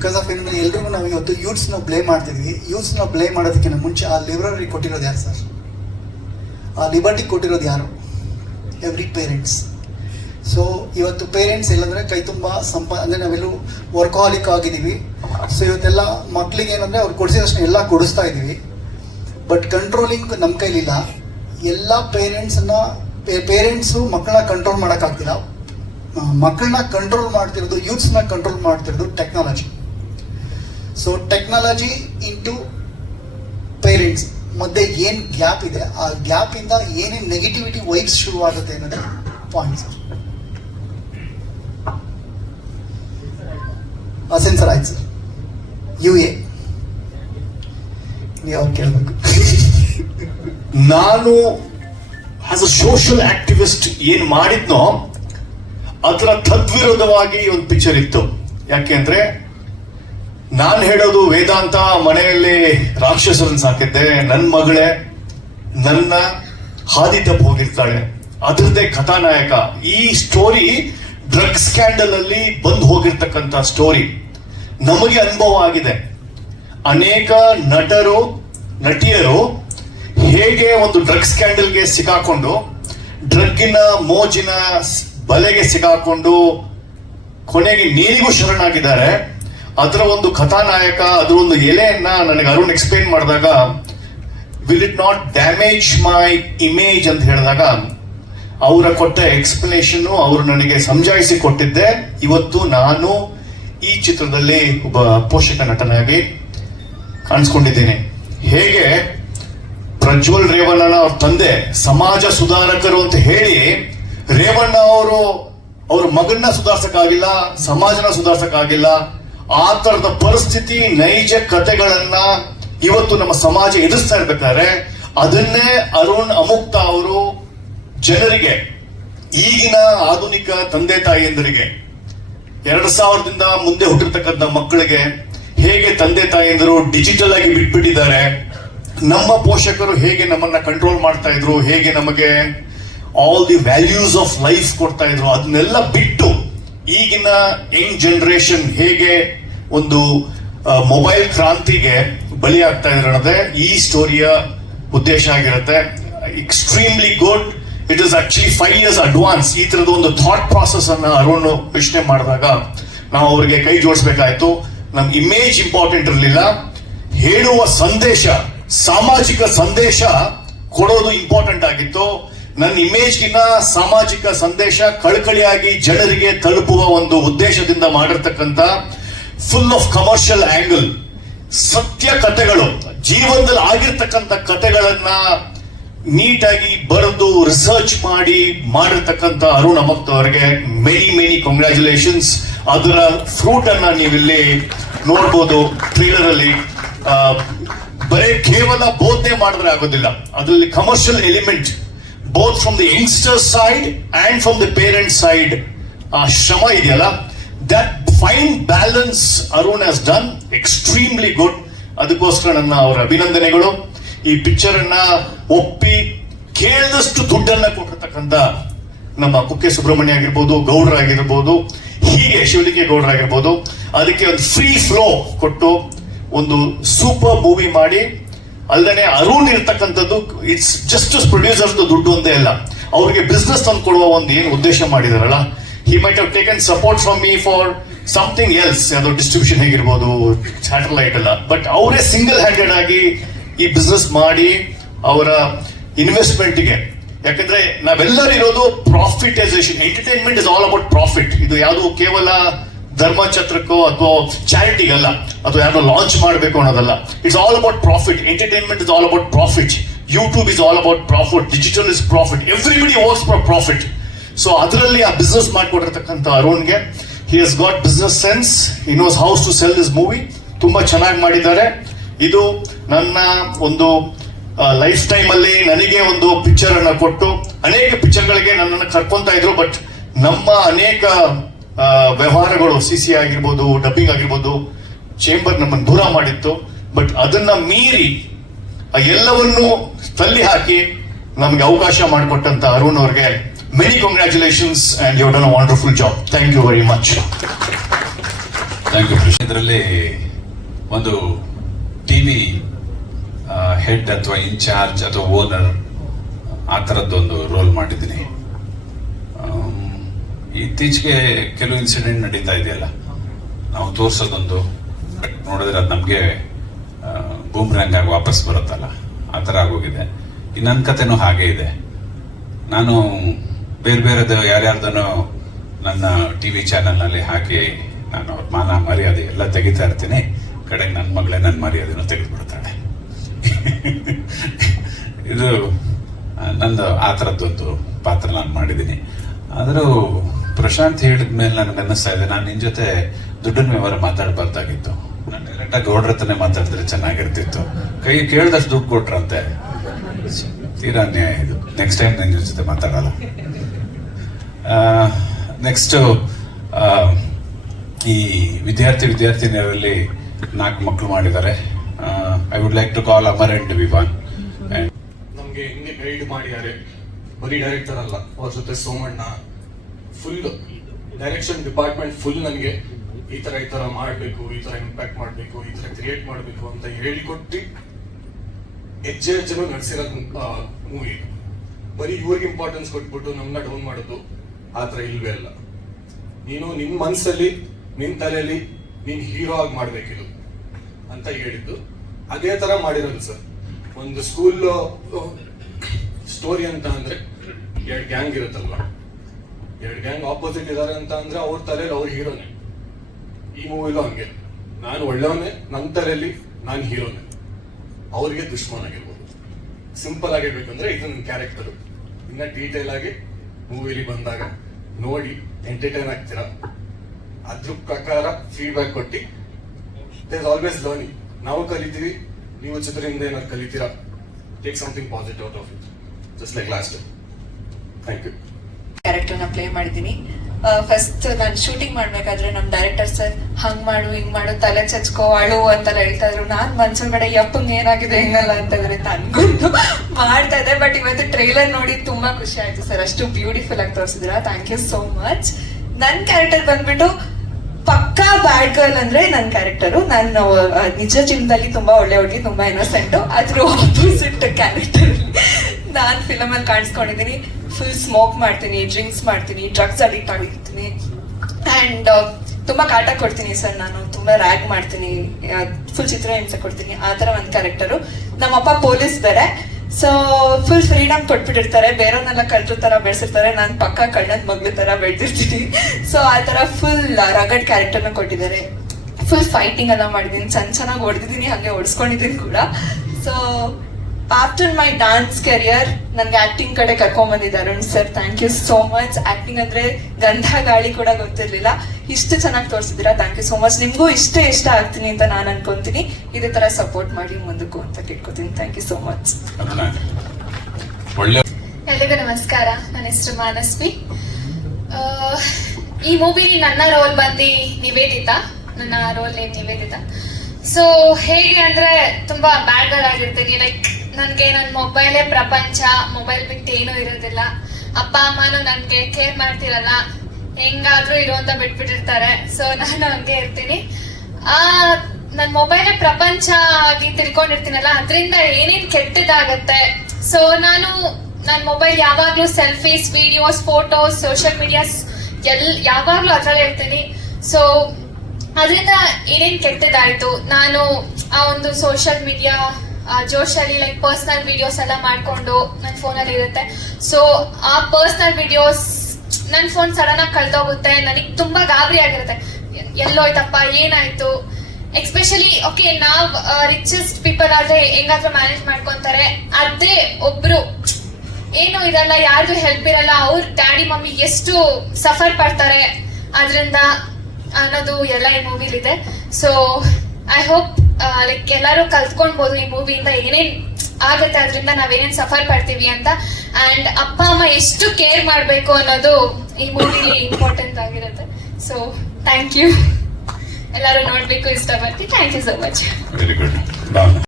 Because of ಏನಂದ್ರೆ ಎಲ್ರಿಗೂ ನಾವು ಇವತ್ತು ಯೂತ್ಸ್ನ ಬ್ಲೇಮ್ ಮಾಡ್ತಿದ್ವಿ. ಯೂತ್ಸ್ನ ಬ್ಲೇಮ್ ಮಾಡೋದಕ್ಕಿಂತ ಮುಂಚೆ ಆ ಲಿಬ್ರರಿ ಕೊಟ್ಟಿರೋದು ಯಾರು ಸರ್ ಆ ಲಿಬರ್ಟಿ ಕೊಟ್ಟಿರೋದು ಯಾರು? ಎವ್ರಿ ಪೇರೆಂಟ್ಸ್ ಸೊ ಇವತ್ತು ಪೇರೆಂಟ್ಸ್ ಇಲ್ಲಾಂದ್ರೆ ಕೈ ತುಂಬ ಸಂಪ, ಅಂದರೆ ನಾವೆಲ್ಲೂ ವರ್ಕಾಲಿಕ್ ಆಗಿದ್ದೀವಿ. ಸೊ ಇವತ್ತೆಲ್ಲ ಮಕ್ಳಿಗೆ ಏನಂದರೆ ಅವ್ರು ಕೊಡಿಸಿದಷ್ಟು ಎಲ್ಲ ಕೊಡಿಸ್ತಾ ಇದ್ದೀವಿ. ಬಟ್ ಕಂಟ್ರೋಲಿಂಗ್ ನಮ್ಮ ಕೈಲಿಲ್ಲ. ಎಲ್ಲ ಪೇರೆಂಟ್ಸನ್ನ ಪೇರೆಂಟ್ಸು ಮಕ್ಕಳನ್ನ ಕಂಟ್ರೋಲ್ ಮಾಡೋಕ್ಕಾಗ್ತಿಲ್ಲ. ಮಕ್ಕಳನ್ನ ಕಂಟ್ರೋಲ್ ಮಾಡ್ತಿರೋದು ಯೂತ್ಸ್ನ ಕಂಟ್ರೋಲ್ ಮಾಡ್ತಿರೋದು technology so technology into parents ಮಧ್ಯೆ ಏನು ಗ್ಯಾಪ್ ಇದೆ? ಆ ಗ್ಯಾಪಿಂದ ಏನೇನು ನೆಗೆಟಿವಿಟಿ ವೈಬ್ಸ್ ಶುರುವಾಗುತ್ತೆ ಅನ್ನೋದು ಪಾಯಿಂಟ್ ಸರ್ ಸೆನ್ಸರ್ ಆಯ್ತು ಸರ್ ಯು ಎ ನೀವು ಕೇಳಬೇಕು? ನಾನು ಆಸ್ ಅ ಸೋಷಿಯಲ್ ಆಕ್ಟಿವಿಸ್ಟ್ ಏನ್ ಮಾಡಿದ್ನೋ, ಅದರ ತದ್ವಿರೋಧವಾಗಿ ಒಂದು ಪಿಕ್ಚರ್ ಇತ್ತು. ಯಾಕೆಂದ್ರೆ ನಾನು ಹೇಳೋದು ವೇದಾಂತ ಮನೆಯಲ್ಲಿ ರಾಕ್ಷಸರನ್ನ ಸಾಕಿದ್ದೆ. ನನ್ನ ಮಗಳೇ ನನ್ನ ಹಾದಿ ತಪ್ಪು ಹೋಗಿರ್ತಾಳೆ ಅದರದ್ದೇ ಕಥಾನಾಯಕ. ಈ ಸ್ಟೋರಿ ಡ್ರಗ್ ಸ್ಕ್ಯಾಂಡಲ್ ಅಲ್ಲಿ ಬಂದು ಹೋಗಿರ್ತಕ್ಕಂಥ ಸ್ಟೋರಿ ನಮಗೆ ಅನುಭವ ಆಗಿದೆ. ಅನೇಕ ನಟರು, ನಟಿಯರು ಹೇಗೆ ಒಂದು ಡ್ರಗ್ ಸ್ಕ್ಯಾಂಡಲ್ಗೆ ಸಿಕ್ಕಾಕೊಂಡು ಡ್ರಗ್ಗಿನ ಮೋಜಿನ ಬಲೆಗೆ ಸಿಕ್ಕಾಕೊಂಡು, ಕೊನೆಗೆ ನೀರಿಗೂ ಶರಣಾಗಿದ್ದಾರೆ. ಅದರ ಒಂದು ಕಥಾನಾಯಕ ಅದರ ಒಂದು ಎಲೆಯನ್ನ ನನಗೆ ಅರುಣ್ ಎಕ್ಸ್ಪ್ಲೇನ್ ಮಾಡಿದಾಗ will it not damage my image ಅಂತ ಹೇಳಿದಾಗ, ಅವರ ಕೊಟ್ಟ ಎಕ್ಸ್ಪ್ಲನೇಷನ್ ಅವರು ನನಗೆ ಸಮಜಾಯಿಸಿ ಕೊಟ್ಟಿದ್ದೆ. ಇವತ್ತು ನಾನು ಈ ಚಿತ್ರದಲ್ಲಿ ಒಬ್ಬ ಪೋಷಕ ನಟನಾಗಿ ಕಾಣಿಸ್ಕೊಂಡಿದ್ದೇನೆ. ಹೇಗೆ? ಪ್ರಜ್ವಲ್ ರೇವಣ್ಣನ ಅವ್ರ ತಂದೆ, ಸಮಾಜ ಸುಧಾರಕರು ಅಂತ ಹೇಳಿ, ರೇವಣ್ಣ ಅವರು, ಅವ್ರ ಮಗನ್ನ ಸುಧಾರ್ಸಕ್ಕಾಗಿಲ್ಲ, ಸಮಾಜನ ಸುಧಾರ್ಸಕ್ಕಾಗಿಲ್ಲ ಆ ತರದ ಪರಿಸ್ಥಿತಿ, ನೈಜ ಕತೆಗಳನ್ನ ಇವತ್ತು ನಮ್ಮ ಸಮಾಜ ಎದುರಿಸ್ತಾ ಇರ್ಬೇಕಾದ್ರೆ, ಅದನ್ನೇ ಅರುಣ್ ಅಮುಕ್ತ ಅವರು ಜನರಿಗೆ, ಈಗಿನ ಆಧುನಿಕ ತಂದೆ ತಾಯಿಯಂದರಿಗೆ, ಎರಡು ಸಾವಿರದಿಂದ ಮುಂದೆ ಹುಟ್ಟಿರ್ತಕ್ಕಂಥ ಮಕ್ಕಳಿಗೆ ಹೇಗೆ ತಂದೆ ತಾಯಿಯಂದರು ಡಿಜಿಟಲ್ ಆಗಿ ಬಿಟ್ಬಿಟ್ಟಿದ್ದಾರೆ, ನಮ್ಮ ಪೋಷಕರು ಹೇಗೆ ನಮ್ಮನ್ನ ಕಂಟ್ರೋಲ್ ಮಾಡ್ತಾ ಇದ್ರು, ಹೇಗೆ ನಮಗೆ all the values of life ಕೊಡ್ತಾ ಇದ್ರು, ಅದನ್ನೆಲ್ಲ ಬಿಟ್ಟು ಈಗಿನ ಯಂಗ್ ಜನರೇಷನ್ ಹೇಗೆ ಒಂದು ಮೊಬೈಲ್ ಕ್ರಾಂತಿಗೆ ಬಲಿಯಾಗ್ತಾ ಇದ್ರು ಅನ್ನೋದೇ ಈ ಸ್ಟೋರಿಯ ಉದ್ದೇಶ ಆಗಿರುತ್ತೆ. Extremely good it is actually five years advance ಈ ತರದ ಒಂದು ಥಾಟ್ ಪ್ರಾಸೆಸ್ ಅನ್ನ ಅರುಣ್ ಯೋಚನೆ ಮಾಡಿದಾಗ ನಾವು ಅವರಿಗೆ ಕೈ ಜೋಡಿಸ್ಬೇಕಾಯ್ತು. ನಮ್ ಇಮೇಜ್ ಇಂಪಾರ್ಟೆಂಟ್ ಇರಲಿಲ್ಲ. ಹೇಳುವ ಸಂದೇಶ, ಸಾಮಾಜಿಕ ಸಂದೇಶ ಕೊಡೋದು ಇಂಪಾರ್ಟೆಂಟ್ ಆಗಿತ್ತು. ನನ್ನ ಇಮೇಜ್ಗಿನ್ನ ಸಾಮಾಜಿಕ ಸಂದೇಶ ಕಳಕಳಿಯಾಗಿ ಜನರಿಗೆ ತಲುಪುವ ಒಂದು ಉದ್ದೇಶದಿಂದ ಮಾಡಿರ್ತಕ್ಕಂಥ ಫುಲ್ ಆಫ್ ಕಮರ್ಷಿಯಲ್ ಆಂಗಲ್ ಸತ್ಯ ಕಥೆಗಳು ಜೀವನದಲ್ಲಿ ಆಗಿರ್ತಕ್ಕಂಥ ಕಥೆಗಳನ್ನ ನೀಟಾಗಿ ಬರೆದು ರಿಸರ್ಚ್ ಮಾಡಿ ಮಾಡಿರ್ತಕ್ಕಂಥ ಅರುಣ್ ಅಮಕ್ತ ಅವರಿಗೆ ಮೆನಿ ಮೆನಿ ಕಂಗ್ರ್ಯಾಚುಲೇಷನ್ಸ್ ಅದರ ಫ್ರೂಟ್ ಅನ್ನ ನೀವಿಲ್ಲಿ ನೋಡ್ಬೋದು ಟ್ರೇಲರ್ ಅಲ್ಲಿ. ಬರೇ ಕೇವಲ ಬೋಧನೆ ಮಾಡಿದ್ರೆ ಆಗೋದಿಲ್ಲ. ಅದರಲ್ಲಿ commercial element both from the youngster side and from the parent side ಆ, ಶ್ರಮ ಇದೆಯಲ್ಲ? That fine balance Arun has done extremely good ಅದಕ್ಕೋಸ್ಕರ ನನ್ನ ಅವರ ಅಭಿನಂದನೆಗಳು. ಈ ಪಿಕ್ಚರ್ ಅನ್ನ ಒಪ್ಪಿ ಕೇಳಿದಷ್ಟು ದುಡ್ಡನ್ನ ಕೊಟ್ಟಿರ್ತಕ್ಕಂಥ ನಮ್ಮ ಕುಕ್ಕೆ ಸುಬ್ರಹ್ಮಣ್ಯ ಆಗಿರ್ಬೋದು, ಗೌಡ್ರ ಆಗಿರ್ಬೋದು, ಹೀಗೆ ಶಿವಲಿಂಗೇ ಗೌಡ್ರ ಆಗಿರ್ಬೋದು, ಅದಕ್ಕೆ ಒಂದು ಫ್ರೀ ಫ್ಲೋ ಕೊಟ್ಟು ಒಂದು ಸೂಪರ್ ಮೂವಿ ಮಾಡಿ. ಅಲ್ಲದೆ ಅರುಣ್ ಇರ್ತಕ್ಕಂಥದ್ದು ಇಟ್ಸ್ ಜಸ್ಟ್ ಪ್ರೊಡ್ಯೂಸರ್ಸ್ ದುಡ್ಡು ಒಂದೇ ಅಲ್ಲ, ಅವ್ರಿಗೆ ಬಿಸ್ನೆಸ್ ತಂದು ಕೊಡುವ ಒಂದು ಏನು ಉದ್ದೇಶ ಮಾಡಿದಾರಲ್ಲ he might have taken support from me for something else ಅದು ಡಿಸ್ಟ್ರಿಬ್ಯೂಷನ್ ಹೇಗಿರ್ಬೋದು ಸ್ಯಾಟಲೈಟ್ ಎಲ್ಲ. ಬಟ್ ಅವರೇ ಸಿಂಗಲ್ ಹ್ಯಾಂಡೆಡ್ ಆಗಿ ಈ ಬಿಸ್ನೆಸ್ ಮಾಡಿ ಅವರ ಇನ್ವೆಸ್ಟ್ಮೆಂಟ್ಗೆ ಯಾಕಂದ್ರೆ ನಾವೆಲ್ಲರೂ ಇರೋದು profitisation entertainment is all about profit ಇದು ಯಾವುದು ಕೇವಲ ಧರ್ಮಛತ್ರಕ್ಕೋ ಅಥವಾ ಚಾರಿಟಿಗಲ್ಲ, ಅಥವಾ ಯಾರೋ ಲಾಂಚ್ ಮಾಡಬೇಕು ಅನ್ನೋದಲ್ಲ. It's all about profit entertainment is all about profit YouTube is all about profit digital is profit everybody works for profit so ಅದರಲ್ಲಿ ಆ ಬಿಸ್ನೆಸ್ ಮಾಡಿಕೊಟ್ಟಿರ್ತಕ್ಕಂಥ ಅರುಣ್ಗೆ he has got business sense he knows how to sell this movie ತುಂಬಾ ಚೆನ್ನಾಗಿ ಮಾಡಿದ್ದಾರೆ. ಇದು ನನ್ನ ಒಂದು life time ಅಲ್ಲಿ ನನಗೆ ಒಂದು ಪಿಕ್ಚರ್ ಅನ್ನು ಕೊಟ್ಟು, ಅನೇಕ ಪಿಕ್ಚರ್ಗಳಿಗೆ ನನ್ನನ್ನು ಕರ್ಕೊಂತ ಇದ್ರು ಬಟ್ ನಮ್ಮ ಅನೇಕ ವ್ಯವಹಾರಗಳು ಸಿ ಸಿ ಆಗಿರ್ಬೋದು ಡಬ್ಬಿಂಗ್ ಆಗಿರ್ಬೋದು ಚೇಂಬರ್ ನಮ್ಮನ್ನು ದೂರ ಮಾಡಿತ್ತು. ಬಟ್ ಅದನ್ನ ಮೀರಿ, ಆ ಎಲ್ಲವನ್ನು ತಳ್ಳಿ ಹಾಕಿ ನಮಗೆ ಅವಕಾಶ ಮಾಡಿಕೊಟ್ಟಂತ ಅರುಣ್ ಅವ್ರಿಗೆ many congratulations and you done a wonderful job thank you very much thank you ಇದರಲ್ಲಿ ಒಂದು ಟಿವಿ ಹೆಡ್ ಅಥವಾ ಇನ್ಚಾರ್ಜ್ ಅಥವಾ ಓನರ್ ಆ ಥರದ್ದೊಂದು ರೋಲ್ ಮಾಡಿದ್ದೀನಿ. ಇತ್ತೀಚೆಗೆ ಕೆಲವು ಇನ್ಸಿಡೆಂಟ್ ನಡೀತಾ ಇದೆಯಲ್ಲ, ನಾವು ತೋರಿಸೋದೊಂದು ನೋಡಿದ್ರೆ ಅದು ನಮಗೆ ಬೂಮ್ರಂಗ್ ಆಗಿ ವಾಪಸ್ ಬರುತ್ತಲ್ಲ, ಆ ಥರ ಆಗೋಗಿದೆ. ಈ ನನ್ನ ಕಥೆನೂ ಹಾಗೆ ಇದೆ. ನಾನು ಬೇರೆ ಬೇರೆದು ಯಾರ್ಯಾರ್ದನೋ ನನ್ನ ಟಿ ವಿ ಚಾನೆಲ್ನಲ್ಲಿ ಹಾಕಿ ನಾನು ಅವ್ರ ಮಾನ, ಮರ್ಯಾದೆ ಎಲ್ಲ ತೆಗಿತಾ ಇರ್ತೀನಿ. ಕಡೆಗೆ ನನ್ನ ಮಗಳೇ ನನ್ನ ಮರ್ಯಾದೆನೂ ತೆಗೆದುಬಿಡ್ತಾಳೆ. ಇದು ನಂದು ಆ ಥರದ್ದೊಂದು ಪಾತ್ರ ನಾನು ಮಾಡಿದ್ದೀನಿ. ಆದರೂ ಪ್ರಶಾಂತ್ ಹೇಳಿದ ಮೇಲೆ ನನಗೆ ಅನ್ನಿಸ್ತಾ ಇದೆ. ನಾನು ನಿನ್ನ ಜೊತೆ ದುಡ್ಡಿನ ವ್ಯವಹಾರ ಮಾತಾಡಬಾರ್ದಾಗಿತ್ತು. ನಾನು ಡೈರೆಕ್ಟಾಗಿ ಗೌಡ್ರ ಹತ್ರನೇ ಮಾತಾಡಿದ್ರೆ ಚೆನ್ನಾಗಿರ್ತಿತ್ತು. ಕೈ ಕೇಳಿದಷ್ಟು ದುಡ್ಡು ಕೊಟ್ರಂತೆ. ತೀರಾ ಅನ್ಯಾಯ ಇದು. ನೆಕ್ಸ್ಟ್ ಟೈಮ್ ನನ್ನ ಜೊತೆ ಮಾತಾಡಲ್ಲ. ನೆಕ್ಸ್ಟ್ ಈ ವಿದ್ಯಾರ್ಥಿ ವಿದ್ಯಾರ್ಥಿನಿಯರಲ್ಲಿ ನಾಲ್ಕು ಮಕ್ಕಳು ಮಾಡಿದ್ದಾರೆ. I would like to call Amar and Vivan ನಮಗೆ ಹಿಂಗೆ ಗೈಡ್ ಮಾಡಿದ್ದಾರೆ. ಬರೀ ಡೈರೆಕ್ಟರ್ ಅಲ್ಲ, ಅವ್ರ ಜೊತೆ Somanna full direction department full ನನಗೆ. ಈ ತರ ಈ ತರ ಮಾಡಬೇಕು, ಈ ತರ ಇಂಪ್ಯಾಕ್ಟ್ ಮಾಡಬೇಕು, ಈ ತರ ಕ್ರಿಯೇಟ್ ಮಾಡಬೇಕು ಅಂತ ಹೇಳಿಕೊಟ್ಟು ಹೆಜ್ಜೆ ಹೆಜ್ಜೆನೂ ನಡೆಸಿರೋ ಮೂವಿ ಬರೀ ಇವ್ರಿಗೆ ಇಂಪಾರ್ಟೆನ್ಸ್ ಕೊಟ್ಬಿಟ್ಟು ನಮ್ಮನ್ನ ಡೌನ್ ಮಾಡೋದು ಆ ಥರ ಇಲ್ವೇ ಅಲ್ಲ. ನೀನು ನಿನ್ನ ಮನಸ್ಸಲ್ಲಿ ನಿನ್ನ ತಲೆಯಲ್ಲಿ ನೀನ್ ಹೀರೋ ಆಗಿ ಮಾಡಬೇಕಿದು ಅಂತ ಹೇಳಿದ್ದು. ಅದೇ ತರ ಮಾಡಿರೋದು ಸರ್. ಒಂದು ಸ್ಕೂಲ್ ಸ್ಟೋರಿ ಅಂತ ಅಂದ್ರೆ ಎರಡು ಗ್ಯಾಂಗ್ ಇರುತ್ತಲ್ವ? ಎರಡು ಗ್ಯಾಂಗ್ ಆಪೋಸಿಟ್ ಇದ್ದಾರೆ ಅಂತ ಅಂದ್ರೆ ಅವ್ರ ತಲೆಯಲ್ಲಿ ಅವ್ರ ಹೀರೋನೆ ಈ ಮೂವಿಲೂ ಹಂಗೆ. ನಾನು ಒಳ್ಳೆಯವನೇ ನನ್ನ ತಲೆಯಲ್ಲಿ ನಾನು ಹೀರೋನೆ ಅವ್ರಿಗೆ ದುಶ್ಮನ್ ಆಗಿರ್ಬೋದು. ಸಿಂಪಲ್ ಆಗಿರ್ಬೇಕಂದ್ರೆ ಇದು ನನ್ನ ಕ್ಯಾರೆಕ್ಟರ್ ಇನ್ನ ಡೀಟೇಲ್ ಆಗಿ ಮೂವಿಲಿ ಬಂದಾಗ ನೋಡಿ ಎಂಟರ್ಟೈನ್ ಆಗ್ತೀರಾ? ಅದ್ರ ಪ್ರಕಾರ ಫೀಡ್ಬ್ಯಾಕ್ ಕೊಟ್ಟು ದೇರ್ ಆಲ್ವೇಸ್ ಲರ್ನಿಂಗ್ ನಾವು ಕಲಿತೀವಿ, ನೀವು ಚಿತ್ರದಿಂದ ಏನಾದ್ರು ಕಲಿತೀರಾ? Take something positive out of it just like last thank you ಕ್ಯಾರೆಕ್ಟರ್ನ play ಮಾಡಿದ್ದೀನಿ. ಫಸ್ಟ್ ನಾನು ಶೂಟಿಂಗ್ ಮಾಡ್ಬೇಕಾದ್ರೆ ನಮ್ಮ ಡೈರೆಕ್ಟರ್ ಸರ್ ಹಂಗ್ ಮಾಡು, ಹಿಂಗ್ ಮಾಡು, ತಲೆ ಚಚ್ಕೋ, ಅಳು ಅಂತೆಲ್ಲ ಹೇಳ್ತಾ ಇದ್ರು. ನಾನ್ ಮನ್ಸೊಳಗಡೆ ಯಪ್ಪಂಗ್ ಏನಾಗಿದೆ, ಹೆಂಗಲ್ಲ? ಅಂತಂದ್ರೆ ಅನ್ಕೊಂಡು ಮಾಡ್ತಾ ಇದೆ ಬಟ್ ಇವತ್ತು ಟ್ರೈಲರ್ ನೋಡಿ ತುಂಬಾ ಖುಷಿ ಆಯ್ತು ಸರ್ ಅಷ್ಟು ಬ್ಯೂಟಿಫುಲ್ ಆಗಿ ತೋರಿಸಿದ್ರ. ಥ್ಯಾಂಕ್ ಯು ಸೋ ಮಚ್ ನನ್ ಕ್ಯಾರೆಕ್ಟರ್ ಬಂದ್ಬಿಟ್ಟು ಪಕ್ಕಾ ಬ್ಯಾಡ್ ಗರ್ಲ್ ಅಂದ್ರೆ ನನ್ನ ಕ್ಯಾರೆಕ್ಟರು ನಾನು ನಿಜ ಜೀವನದಲ್ಲಿ ತುಂಬಾ ಒಳ್ಳೆ ಹುಡುಗಿ, ತುಂಬಾ ಇನ್ನೋಸೆಂಟ್ ಅದ್ರ ಆಪೋಸಿಟ್ ಕ್ಯಾರೆಕ್ಟರ್ ನಾನ್ ಫಿಲಮ್ ಅಲ್ಲಿ ಕಾಣಿಸ್ಕೊಂಡಿದ್ದೀನಿ. ಫುಲ್ ಸ್ಮೋಕ್ ಮಾಡ್ತೀನಿ ಡ್ರಿಂಕ್ಸ್ ಮಾಡ್ತೀನಿ ಡ್ರಗ್ಸ್ ಅಡಿಕ್ಟ್ ಆಗಿರ್ತೀನಿ. ಅಂಡ್ ತುಂಬಾ ಕಾಟ ಕೊಡ್ತೀನಿ ಸರ್ ನಾನು, ತುಂಬಾ ರ್ಯಾಗ್ ಮಾಡ್ತೀನಿ ಫುಲ್ ಚಿತ್ರ ಹಿಂಸೆ ಕೊಡ್ತೀನಿ, ಆ ತರ ಒಂದ್ ಕ್ಯಾರೆಕ್ಟರು ನಮ್ಮಪ್ಪ ಪೊಲೀಸ್ ಬೇರೆ. ಸೊ ಫುಲ್ ಫ್ರೀಡಮ್ ಕೊಟ್ಬಿಟ್ಟಿರ್ತಾರೆ. ಬೇರೆಯವ್ರನ್ನೆಲ್ಲ ಕಳ್ರ ತರ ಬೆಳೆಸಿರ್ತಾರೆ. ನಾನು ಪಕ್ಕ ಕಣ್ಣದ್ ಮಗ್ಳು ತರ ಬೆಳೆದಿರ್ತೀನಿ. ಸೊ ಆ ತರ ಫುಲ್ ರಗಡ್ ಕ್ಯಾರೆಕ್ಟರ್ನ ಕೊಟ್ಟಿದ್ದಾರೆ. ಫುಲ್ ಫೈಟಿಂಗ್ ಎಲ್ಲ ಮಾಡಿದ್ದೀನಿ. ಸಣ್ಣ ಚೆನ್ನಾಗಿ ಹೊಡೆದಿದ್ದೀನಿ ಹಾಗೆ ಹೊಡ್ಸ್ಕೊಂಡಿದ್ದೀನಿ ಕೂಡ. So after my dance career ನನಗೆ ಆಕ್ಟಿಂಗ್ ಕಡೆ ಕರ್ಕೊಂಡ್ ಬಂದಿದ್ದಾರೆ Arun sir thank you so much acting ಅಂದ್ರೆ ಗಂಧ ಗಾಳಿ ಕೂಡ ಗೊತ್ತಿರ್ಲಿಲ್ಲ. ಇಷ್ಟು ಚೆನ್ನಾಗಿ ತೋರಿಸಿದ್ದೀರಾ? ಥ್ಯಾಂಕ್ ಯು ಸೋ ಮಚ್ ನಿಮ್ಗೂ ಇಷ್ಟೇ ಇಷ್ಟ ಆಗ್ತೀನಿ ಅಂತ ನಾನು ಅನ್ಕೊಂತೀನಿ. ಇದೇ ತರ ಸಪೋರ್ಟ್ ಮಾಡಿ ಮುಂದಕ್ಕೂ ಅಂತ ಕೇಳ್ಕೊತೀನಿ. ಥ್ಯಾಂಕ್ ಯು ಸೋ ಮಚ್ ಎಲ್ಲಿಗೂ ಎಲ್ರಿಗೂ ನಮಸ್ಕಾರ. ನನ್ನ ಹೆಸರು ಮಾನಸ್ವಿ. ಆ, ಈ ಮೂವಿ ನನ್ನ ರೋಲ್ ಬಂದು ನಿವೇದಿತಾ. ನನ್ನ ರೋಲ್ ನೇಮ್ ನಿವೇದಿತಾ. ಸೊ ಹೇಗೆ ಅಂದ್ರೆ ತುಂಬಾ ಬ್ಯಾಡ್ ಗರ್ಲ್ ಆಗಿರ್ತೀನಿ. ಲೈಕ್ ನನಗೆ ನನ್ನ ಮೊಬೈಲೇ ಪ್ರಪಂಚ, ಮೊಬೈಲ್ ಬಿಟ್ಟು ಏನೂ ಇರೋದಿಲ್ಲ. ಅಪ್ಪ, ಅಮ್ಮನೂ ನನಗೆ ಕೇರ್ ಮಾಡ್ತಿರಲ್ಲ, ಹೆಂಗಾದ್ರೂ ಇರೋ ಅಂತ ಬಿಟ್ಬಿಟ್ಟಿರ್ತಾರೆ. ಸೊ ನಾನು ಹಂಗೆ ಇರ್ತೀನಿ. ಆ ನನ್ನ ಮೊಬೈಲೇ ಪ್ರಪಂಚ ಆಗಿ ತಿಳ್ಕೊಂಡಿರ್ತೀನಲ್ಲ, ಅದರಿಂದ ಏನೇನ್ ಕೆಟ್ಟದಾಗತ್ತೆ? ಸೊ ನಾನು ನನ್ನ ಮೊಬೈಲ್ ಯಾವಾಗಲೂ selfies videos photos social medias L, ಯಾವಾಗ್ಲೂ ಅದರಲ್ಲೇ ಇರ್ತೀನಿ. ಸೊ ಅದರಿಂದ ಏನೇನ್ ಕೆಟ್ಟದಾಯ್ತು? ನಾನು ಆ ಒಂದು ಸೋಷಿಯಲ್ ಮೀಡಿಯಾ ಜೋಶಲ್ಲಿ ಲೈಕ್ ಪರ್ಸನಲ್ ವಿಡಿಯೋಸ್ ಎಲ್ಲ ಮಾಡ್ಕೊಂಡು ನನ್ನ ಫೋನಲ್ಲಿ ಇರುತ್ತೆ. ಸೊ ಆ ಪರ್ಸನಲ್ ವಿಡಿಯೋಸ್ ನನ್ನ ಫೋನ್ ಸಡನ್ ಆಗಿ ಕಳ್ದೋಗುತ್ತೆ. ನನಗೆ ತುಂಬಾ ಗಾಬರಿ ಆಗಿರುತ್ತೆ. ಎಲ್ಲೋಯ್ತಪ್ಪ, ಏನಾಯ್ತು? ಎಕ್ಸ್ಪೆಷಲಿ ಓಕೆ ನಾವ್ ರಿಚೆಸ್ಟ್ ಪೀಪಲ್ ಆದ್ರೆ ಹೆಂಗಾದ್ರೂ ಮ್ಯಾನೇಜ್ ಮಾಡ್ಕೊಂತಾರೆ. ಅದೇ ಒಬ್ರು, ಏನು ಇರಲ್ಲ ಯಾರ್ದು ಹೆಲ್ಪ್ ಇರಲ್ಲ. ಅವ್ರ ಡ್ಯಾಡಿ ಮಮ್ಮಿ ಎಷ್ಟು ಸಫರ್ ಪಡ್ತಾರೆ. ಅದರಿಂದ ಅನ್ನೋದು ಎಲ್ಲ ಈ ಮೂವಿಲಿದೆ ಸೊ ಐ ಹೋಪ್ ಲೈಕ್ ಎಲ್ಲರೂ ಕಲ್ತ್ಕೊಳ್ಬೋದು ಈ ಮೂವಿಯಿಂದ ಏನೇನ್ ಆಗತ್ತೆ ಅದರಿಂದ ನಾವೇನೇನ್ ಸಫರ್ ಪಡ್ತೀವಿ ಅಂತ. ಅಂಡ್ ಅಪ್ಪ, ಅಮ್ಮ ಎಷ್ಟು ಕೇರ್ ಮಾಡಬೇಕು ಅನ್ನೋದು ಈ ಮೂವಿಲಿ ಇಂಪಾರ್ಟೆಂಟ್ ಆಗಿರುತ್ತೆ. ಸೊ ಥ್ಯಾಂಕ್ ಯು ಎಲ್ಲರೂ ನೋಡ್ಬೇಕು ಇಷ್ಟಪಡ್ತೀನಿ thank you so much very good